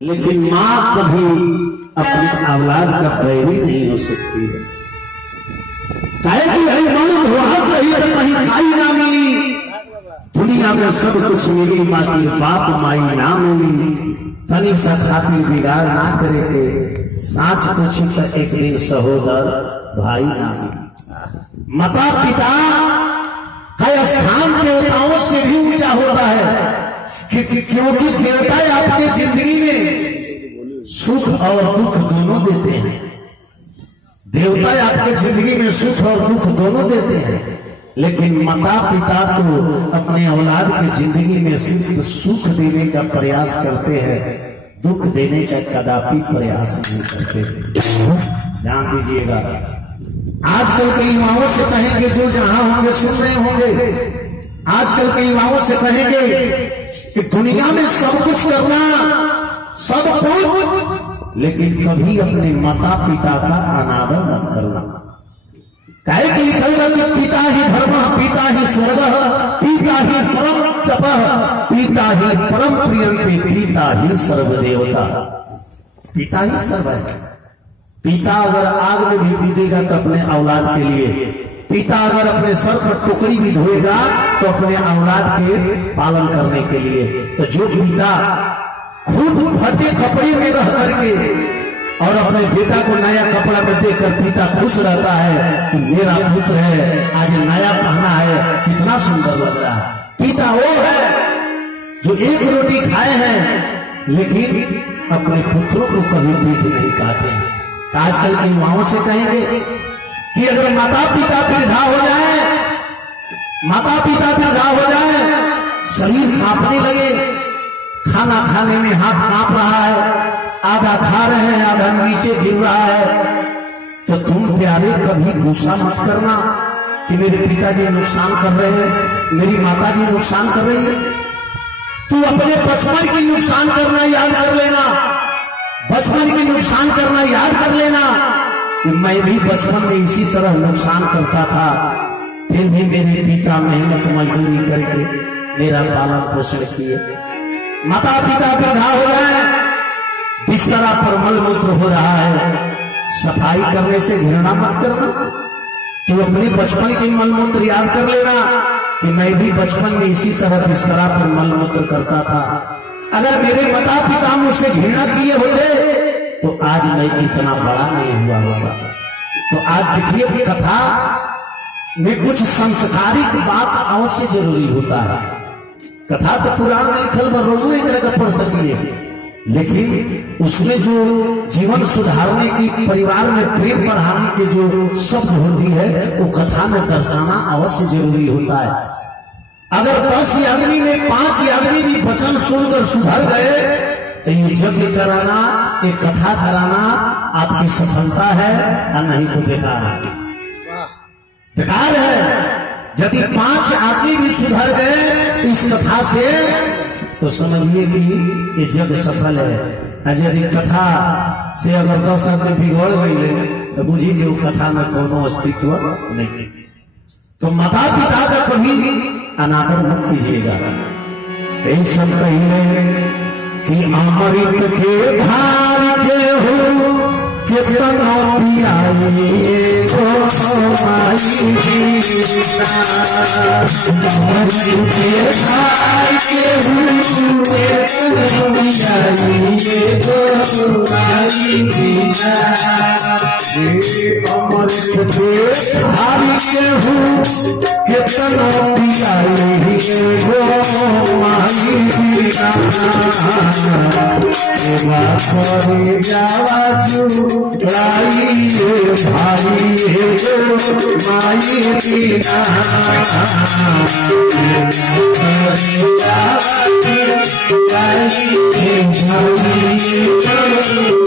लेकिन मां कभी अपने औलाद का बैरी नहीं हो सकती है। काहे कि है मौत वहां रही तो कहीं खाई ना मिली। दुनिया में सब कुछ मिली, बाकी बाप माई ना मिली। तनी सा खातिर बिगाड़ ना करे के साच पूछी तो एक दिन सहोदर भाई ना मिली। माता पिता का स्थान देवताओं से भी ऊंचा होता है, क्योंकि देवता आपके जिंदगी में सुख और दुख दोनों देते हैं। देवता आपके जिंदगी में सुख और दुख दोनों देते हैं, लेकिन माता पिता तो अपने औलाद की जिंदगी में सिर्फ सुख देने का प्रयास करते हैं, दुख देने का कदापि प्रयास नहीं करते। ध्यान दीजिएगा, आजकल के युवाओं से कहेंगे, जो जहां होंगे सुन रहे होंगे, आजकल के युवाओं से कहेंगे कि दुनिया में सब कुछ करना, सब कुछ, लेकिन कभी अपने माता पिता का अनादर मत करना। काहे कि लिखल बा कि पिता ही धर्म, पिता ही स्वर्ग, पिता ही परम तप, पिता ही परम प्रियंते, पिता ही सर्वदेवता। पिता ही सर्व है। पिता अगर आग में भी कूदेगा तो अपने औलाद के लिए, पिता अगर अपने सर पर टोकरी भी ढोएगा तो अपने औलाद के पालन करने के लिए। तो जो पिता खुद फटे कपड़े में रह करके और अपने बेटा को नया कपड़ा में देकर पिता खुश रहता है कि मेरा पुत्र है, आज नया पहना है, कितना सुंदर लग रहा है। पिता वो है जो एक रोटी खाए हैं लेकिन अपने पुत्रों को कभी पीठ नहीं काटे। आजकल के युवाओं से कहेंगे कि अगर माता पिता वृद्धा हो जाए, माता पिता वृद्धा हो जाए, शरीर कांपने लगे, खाना खाने में हाथ कांप रहा है, आधा खा रहे हैं आधा नीचे गिर रहा है, तो तुम प्यारे कभी गुस्सा मत करना कि मेरे पिताजी नुकसान कर रहे हैं, मेरी माताजी नुकसान कर रही है। तू अपने बचपन की नुकसान करना याद कर लेना, बचपन की नुकसान करना याद कर लेना कि मैं भी बचपन में इसी तरह नुकसान करता था, फिर भी मेरे पिता मेहनत मजदूरी करके मेरा पालन पोषण किए। माता पिता वृद्धा हो गए, बिस्तरा पर मलमूत्र हो रहा है, सफाई करने से घृणा मत करना। तू अपने बचपन के मलमूत्र याद कर लेना कि मैं भी बचपन में इसी तरह बिस्तरा पर मलमूत्र करता था। अगर मेरे माता पिता मुझसे घृणा किए होते तो आज मैं इतना बड़ा नहीं हुआ होगा। तो आज देखिए, कथा में कुछ संस्कारिक बात अवश्य जरूरी होता है। कथा तो पुराण में लिखल बा, रोज एक जगह पढ़ सकिए, लेकिन उसमें जो जीवन सुधारने की, परिवार में प्रेम बढ़ाने के जो शब्द होती है वो कथा में दर्शाना अवश्य जरूरी होता है। अगर 10 आदमी में 5 आदमी भी वचन सुनकर सुधर गए तो ये यज्ञ कराना, एक कथा कराना आपकी सफलता है, और नहीं तो बेकार है। बेकार है। यदि 5 आदमी भी सुधर गए इस कथा से तो समझिए कि ये यज्ञ सफल है। और यदि कथा से अगर 10 आदमी बिगड़ गए तो बुझिए जो कथा में कोनो अस्तित्व नहीं। तो माता पिता का कभी अनादर मत कीजिएगा। यही सब कहिए कि अमृत के धार के हो कितना पियाए को माई जीना, अमृत के धार के हो कितना पियाए को माई जीना, अमृत के धार के हो कितना पियाए को माई जीना, करे जावा चुराई भाई माई बिना, करे जावा चुराई भाई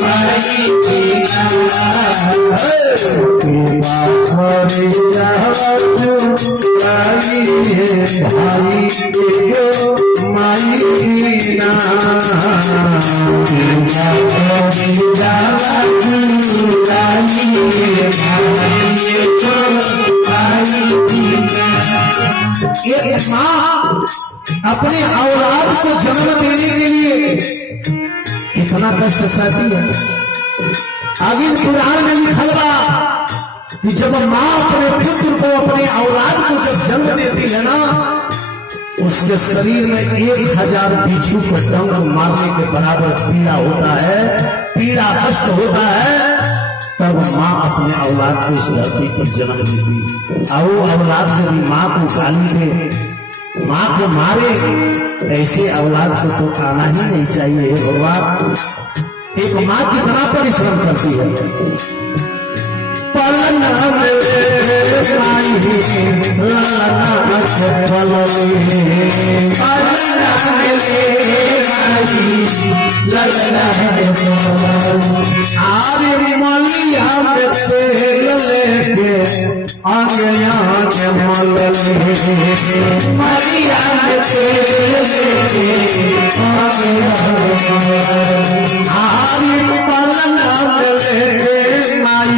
माई बिना, करे जावा चुराई भाई माई बिना, एक माँ अपने औलाद को जन्म देने के लिए कितना कष्ट सहती है। आगे पुराण में लिखल बा कि जब माँ अपने पुत्र को, अपने औलाद को जब जन्म देती है ना, उसके शरीर में 1000 बिच्छू को डंक मारने के बराबर पीड़ा होता है, पीड़ा कष्ट होता है। तब माँ अपने औलाद को इस धरती पर जन्म देती। और वो औलाद यदि माँ को गाली दे, माँ को मारे, ऐसे औलाद को तो आना ही नहीं चाहिए। भगवान, एक माँ कितना परिश्रम करती है। पलना मेरे माई लाना के पलनी, पलना मेरे माई लाना के पलनी। आरे मलिया में तेल लेके आगे आगे मलनी, मलिया में तेल लेके आगे आगे पलना लेके माई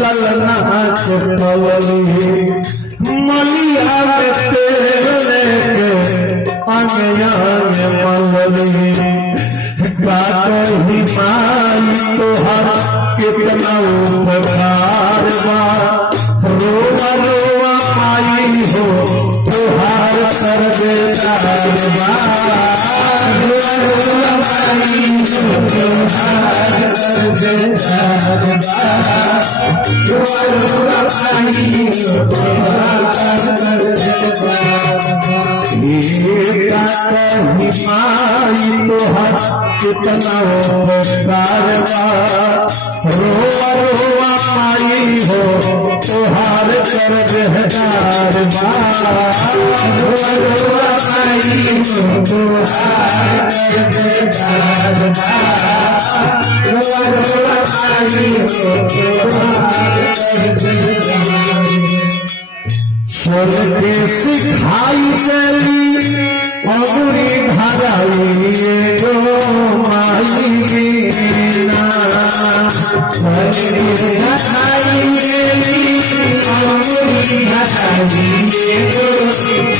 ललना के पलनी, मलिया में तेल लेके आगे आगे मलनी। ही माई तोहर कितना उपकार बा, रोवा रोवा माई हो तोहार कर देदार बा, रोवा रोवा माई हो तोहार कर देदार बा, रोवा रोवा माई हो तोहार कर देदार बा। ही माई तोहर कितना उपकार बा, रोवा रोवा माई हो तोहार कर देदार बा, रोवा रोवा माई हो तोहार कर देदार बा, रोवा रोवा माई हो तोहार कर देदार। चल के सिखाई देली अबुरी धराई गो माई बिना, चल के सिखाई देली अबुरी धराई गो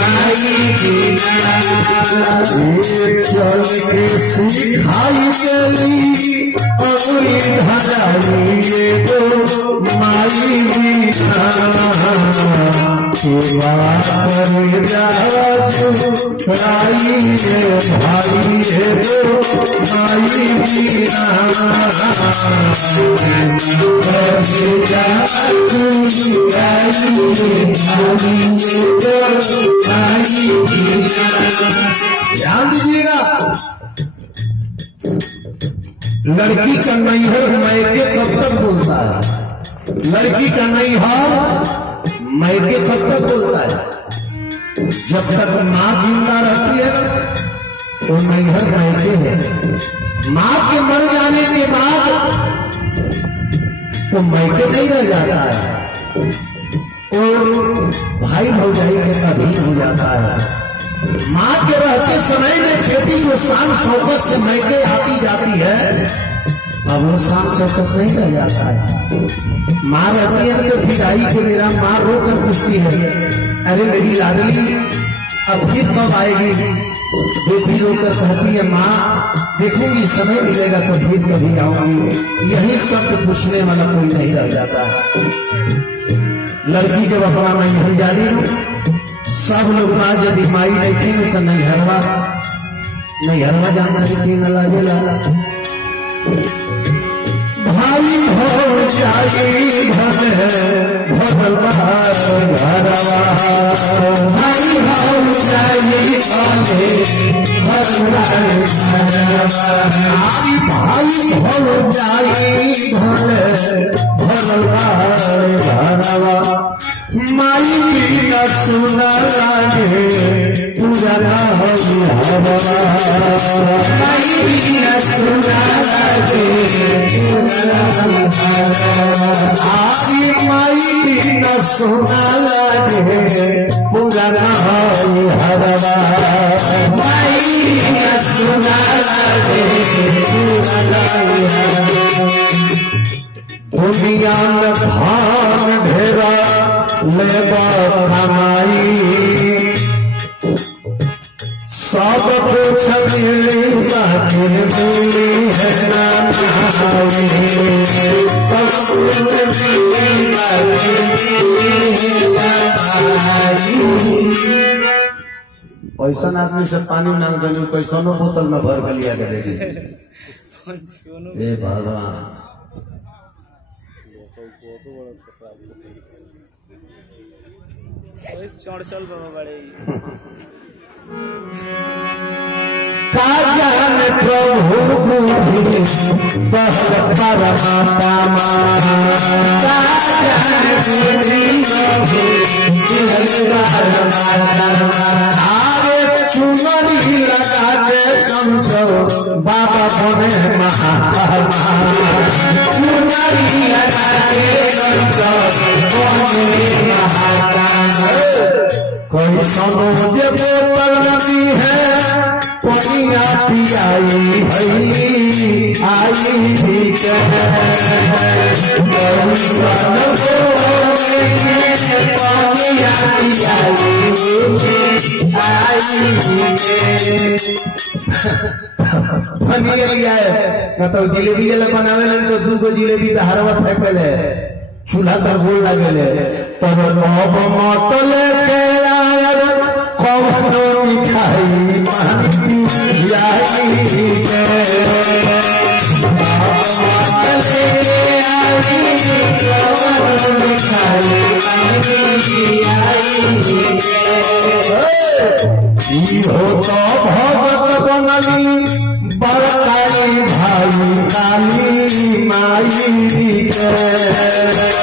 माई बिना, चल के सिखाई देली अबुरी धराई गो माई बिना। राई रे भाई है माई बिना, ध्यान दीजिएगा। लड़की का नैहर मैके कब तक बोलता है, लड़की का नैहर मैके कब तक बोलता है? जब तक माँ जिंदा रहती है तो नैहर मैके है। माँ के मर जाने के बाद तो मैके नहीं रह जाता है, और भाई भौजाई के अधीन हो जाता है। माँ के रहते समय में बेटी जो शान शौकत से मैके आती जाती है, अब वो शान शौकत नहीं रह जाता है। माँ रहती है तो विदाई के मेरा माँ रोकर पूछती है, अरे मेरी लाडली अब फिर कब आएगी? बेटी रोकर कहती है, माँ देखूंगी समय मिलेगा तो फिर कभी आऊंगी। यही शब्द पूछने वाला कोई नहीं रह जाता है। लड़की जब अपना नैहर जाली लो, सब लोग माँ यदि माई नहीं थी तो नैहरवा जानकारी की न लगेला। भाई भौजाई भरल घरवा, भाई भौजाई भाई भौजाई भरल घरवा, माई बिना सुना लागे पुराना हवा, माई बिना सुना लागे आई माई बिना सुना लागे पुराना हवा, माई बिना सुना लागे पुराना हवा। दुनिया में धान ढेरा लेबा कमाई, सब कुछ मिली बाकी मिली है ना सब कुछ मिली बाकी मिली है ऐसा आदमी से पानी मांग देनी कैसनो बोतल में भर के लिया के दे दी हे भगवान चल बाबा बड़े काजन प्रभु बुद्धि दहर परमात्मा काजन बुद्धि आरे चुनरी लगा के चमचो बाबा बने महात्मा चुनरी लगा के चमचो बने महात्मा कोई सुनो जे बोतल नदी है पनिया पियाई भैली आई भी कोई सुनो पनिया पियाई आई पनिया लिया है न तो जिलेबी जला बनावे तो 2 गो जिलेबी हरवा फेंकल है चूल्हा तर गोल लगेले तब मोहब मतले के आयर कवनो मिठाई पानी पियाई के मतले के आयर कवनो मिठाई पानी पियाई के हो तो भगत बनली बड़काई भाई काली माई के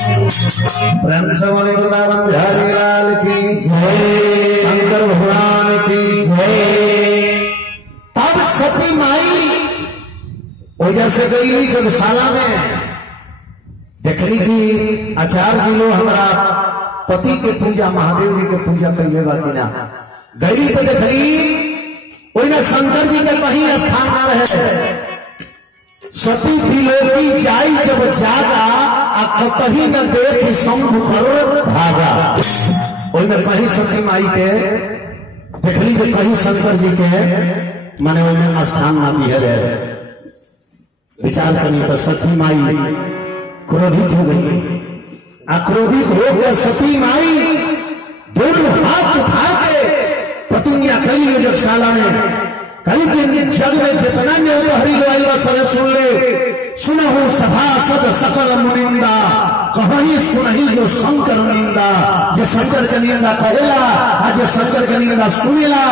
प्रेम से बोले गुरुनानक बिहारी लाल की जय शंकर भगवान की जय। तब सती माई वजह से गई जगशाला में देखली कि आचार्य जी लोग हमारा पति के पूजा महादेव जी के पूजा कैले बाकी ना गई तो देखली वही शंकर जी के कहीं स्थान न रहे सती बिलोकी जाई जब जागा आ कहीं न देख शंख करो भागा वही कहीं सती माई के देखली कि कहीं शंकर जी के माने वही स्थान ना दिए रहे विचार करी तो सती माई क्रोधित हो गई आक्रोधित हो गया सती माई दोनों हाथ उठा के प्रतिज्ञा करी यज्ञशाला में कहीं दिन जग में जितना हरि गवाई सब सुन ले सुनहु सभा सद सकल मुनिंदा कहीं सुनही जो शंकर निंदा जे शंकर के निंदा करेला आज शंकर के निंदा सुनेला